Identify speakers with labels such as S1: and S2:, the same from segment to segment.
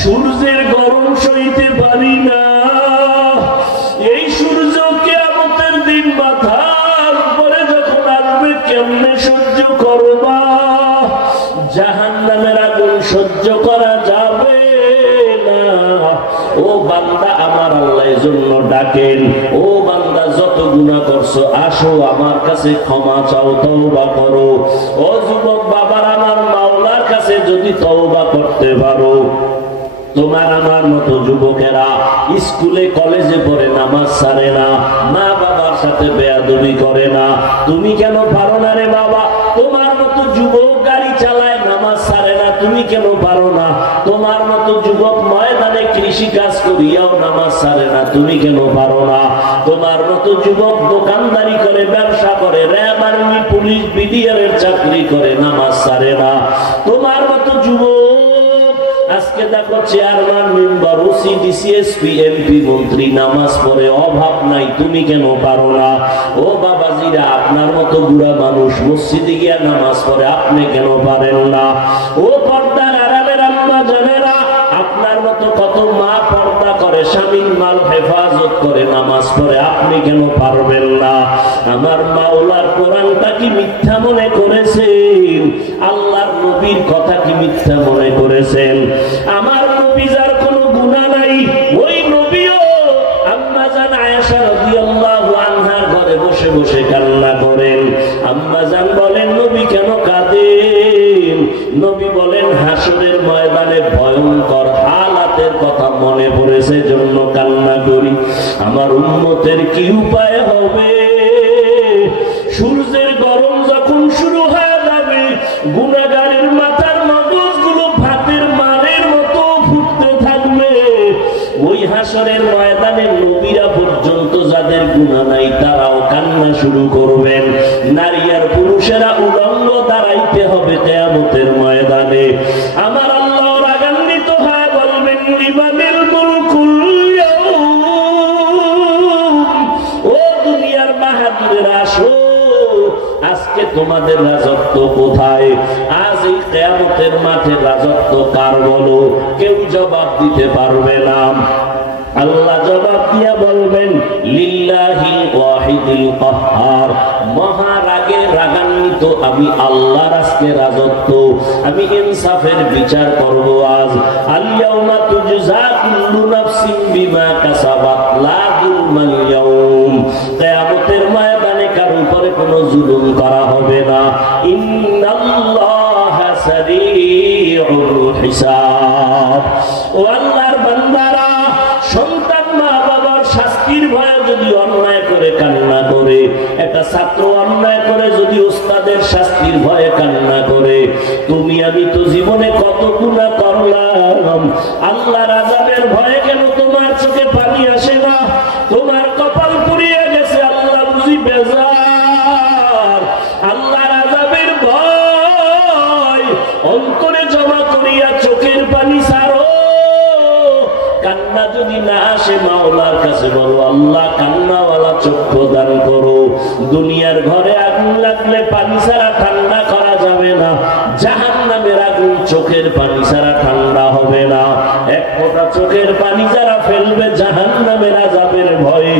S1: সূর্যের গরম সইতে পারি না। এই সূর্যকে আমাদের দিন মাথার উপরে যখন আসবে, কেমনে সহ্য করবা? জাহান নামের আগুন সহ্য করা যাবে না। ও বান্দা, আমার আল্লাহ জন্য ডাকেন। ও বান্দা, যত গুণা করছ, আসো, আমার কাছে ক্ষমা চাও, তওবা করো। ও যুবক বাবার, আমার মাওলার কাছে যদি তওবা করতে পারো তোমার আমার মতো যুবকেরা স্কুলে, কলেজে পড়ে নামাজ সারে না, মা বাবার সাথে বেয়াদবি করে না। তুমি কেন পারো না রে বাবা? তোমার মতো যুবক গাড়ি চালায় নামাজ সারে না, তুমি কেন পারো না? তোমার মতো যুবক ময়দানে কৃষি কাজ করিয়াও নামাজ সারে না, তুমি কেন পারো না? তোমার মতো যুবক দোকানদারি করে, ব্যবসা করে, র্যাব, আর্মি, পুলিশ বিডিআর চাকরি করে, নামাজ সারে না। তোমার মতো যুবক দেখো chairman member OC DC SP MP মন্ত্রী, নামাজ পড়ে, অভাব নাই, তুমি কেন পারো না? ও বাবাজিরা, আপনার মতো বুড়া মানুষ মসজিদে গিয়া নামাজ পড়ে, আপনি কেন পারেন না? ও পর্দার আরামের আম্মা জানেরা, আপনার মতো কত মা পর্দা করে, স্বামীর মাল হেফাজত করে নামাজ পড়ে, আপনি কেন পারবেন না? আমার মাওলার কোরআনটা কি মিথ্যা মনে করেছেন? আল্লাহর নবীর কথা কি মিথ্যা মনে করেছেন? আমার নবী যার কোনো গুণা নাই, ওই নবীও আম্মা জান আয়েশা রাদিয়াল্লাহু আনহার ঘরে বসে বসে কান্না করেন। আম্মা জান বলেন, নবী কেন কাঁদেন? নবী বলেন, হাসরের ময়দানে ভয়ঙ্কর হালাতের কথা মনে পড়েছে জন্য কান্না করি। আমার উন্নতের কি উপায় হবে? সূর্যের গরম যখন শুরু হয়ে যাবে গুণাগারের ওই হাসরের ময়দানে নবীরা পর্যন্ত যাদের গুণা নাই, তারাও কান্না শুরু করবেন। নারী আর পুরুষেরা উলঙ্গ দাঁড়াইতে হবে তোমাদের রাজত্ব কোথায়? আজ এই কেয়ামতের মাঠে রাজত্ব কার বলো? কেউ জবাব দিতে পারবে না। আল্লাহ জবাব দিয়া বলবেন মহারাগে রাগান্বিত আমি আল্লাহর আজকে রাজত্ব। আমি ইনসাফের বিচার করব আজ। আলিয়াউমা তুজজা কুল্লু নাফসিন বিমা কাসাবাত, লা শাস্তির ভয়ে যদি অন্যায় করে, কান্না করে, একটা ছাত্র অন্যায় করে, যদি ওস্তাদের শাস্তির ভয়ে কান্না করে, তুমি আমি তো জীবনে কত গুণা করলাম। আল্লাহ আসে মাওলার কাছে বলো, আল্লাহ কান্নাওয়ালা চক্ষু দান করো। দুনিয়ার ঘরে আগুন লাগলে পানি ছাড়া ঠান্ডা করা যাবে না। জাহান নামের আগুন চোখের পানি ছাড়া ঠান্ডা হবে না। এক ফোঁটা চোখের পানি যারা ফেলবে জাহান নামের আজাবের ভয়ে।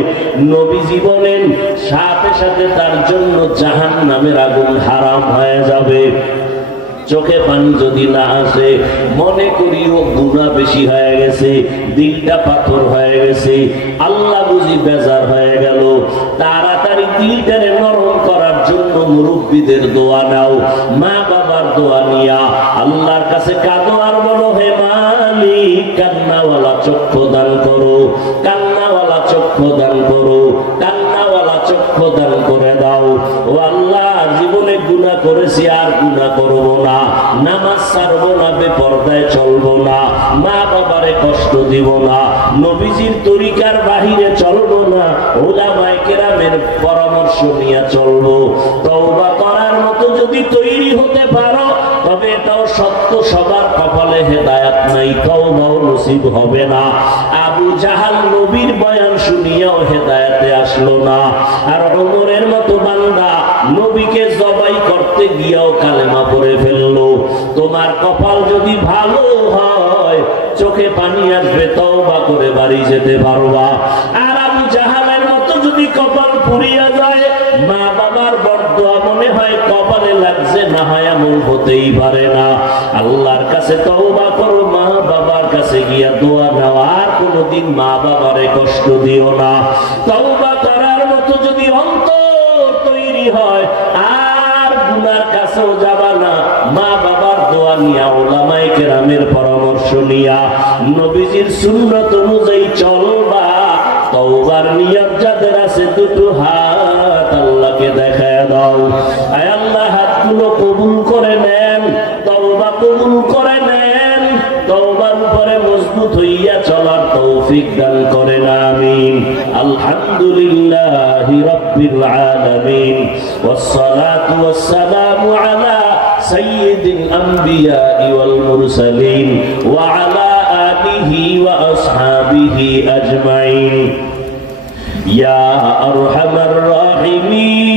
S1: নবীজি বলেন সাথে সাথে তার জন্য জাহান নামের আগুন হারাম হয়ে যাবে। চোখে পানি যদি না আসে, মনে করিও গুণা বেশি হয়ে গেছে দিলটা পাথর হয়ে গেছে, আল্লাহ বুঝি বেজার হয়ে গেল। তাড়াতাড়ি দিলটারে নরম করার জন্য মুরব্বীদের দোয়া নাও, মা বাবার দোয়া নিয়া। আল্লাহর কাছে কাঁদো আর বলো, হে মালিক, কান্নাওয়ালা চক্ষু দান করো। কান্নাওয়ালা কষ্ট দিব না। নবীজির তরিকার বাহিরে চলবো না। ওলামায়ে কেরামের পরামর্শ নিয়ে চলবো। তওবা করার মতো যদি তৈরি হতে পারো, তবে এটাও সত্য, সবার কপালে হেদায়াত নাই, তওবাও নসিব হবে না। আবু জাহাল নবীর বয়ান শুনিয়াও হেদায়াতে আসলো না। আর ওমরের মতো বান্দা নবীকে জবাই করতে গিয়াও কালেমা পড়ে ফেলল। তোমার কপাল যদি ভালো হয় চোখে পানি আসবে, তওবা করে বাড়ি যেতে পারবা। আর আবু জাহালের মতো যদি কপাল পুড়িয়া যায় মা বাবার বরদোয়া মনে হয় কপালে লাগছে, না হয় এমন হতেই পারে না। আল্লাহর কাছে তওবা করো মা বাবার কাছে গিয়া দোয়া নাও, আর কোনোদিন মা বাবারে কষ্ট দিও না। তওবা করার মতো যদি অন্তর তৈরি হয়, আর গুনার কাছেও যাবা না। মা বাবার দোয়া নিয়া ওলামায়ে কেরামের পরামর্শ নিয়া নবীজির সুন্নত অনুযায়ী চলবা তওবার নিয়ত যাদের আছে দুটো হাত আল্লাহকে দেখায় দাও আয় আল্লাহ হাতগুলো কবুল করে নেন তওবা কবুল করে নেন তওবার উপরে মজবুত হইয়া চলার তৌফিক দান করেন আমিন আলহামদুলিল্লাহি রাব্বিল আলামিন والصلاه والسلام على سيد الأنبياء والمرسلين وعلى آله وأصحابه أجمعين. يا أرحم الراحمين.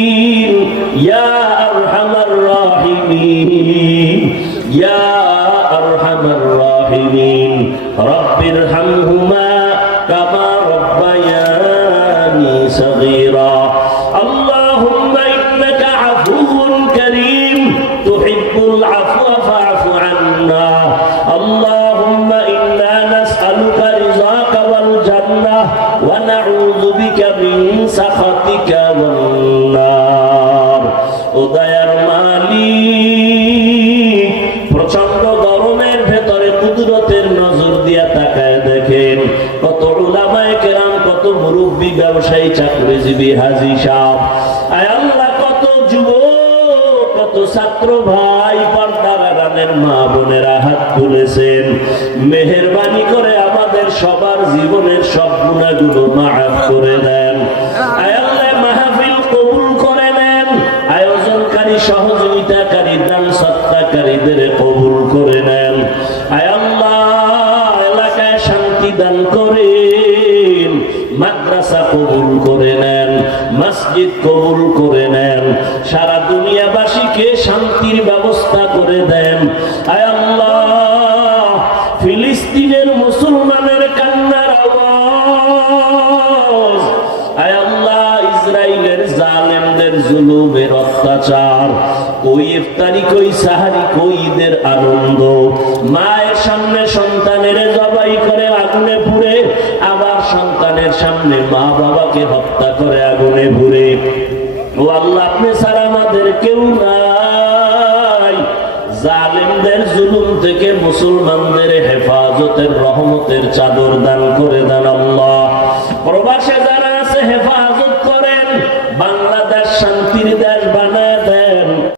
S1: تحب العفو فاعف عنا. اللهم إنا نسألك رضاك والجنة ونعوذ بك من سخطك والنار. ছাত্র ভাই রানের মা বোনেরা হাত তুলেছেন। মেহেরবানি করে আমাদের সবার জীবনের সব গুণাগুলো মাফ করে দেন। কবুল করে নেন। এলাকায় শান্তি দান মাদ্রাসা কবুল করে নেন। কবুল করে নেন। সারা দুনিয়াবাসীকে শান্তির ব্যবস্থা করে দেন। ফিলিস্তিনের মুসলমানের কান্নার আওয়াজ। আয় আল্লাহ ইসরায়েলের জালেমদের জুলুমের অত্যাচার। কই ইফতারি কই, সাহারি কই, ঈদের আনন্দ। মায়ের সামনে সন্তানের জবাই করে আগুনে পুড়ে, আবার সন্তানের সামনে মা বাবাকে হত্যা করে আগুনে পুড়ে। ও আল্লাহ, আপনি আমাদের কেউ নাই। জালেমদের জুলুম থেকে মুসলমানদের হেফাজতের রহমতের চাদর দান করে দেন আল্লাহ। প্রবাসে যারা আছে, হেফাজত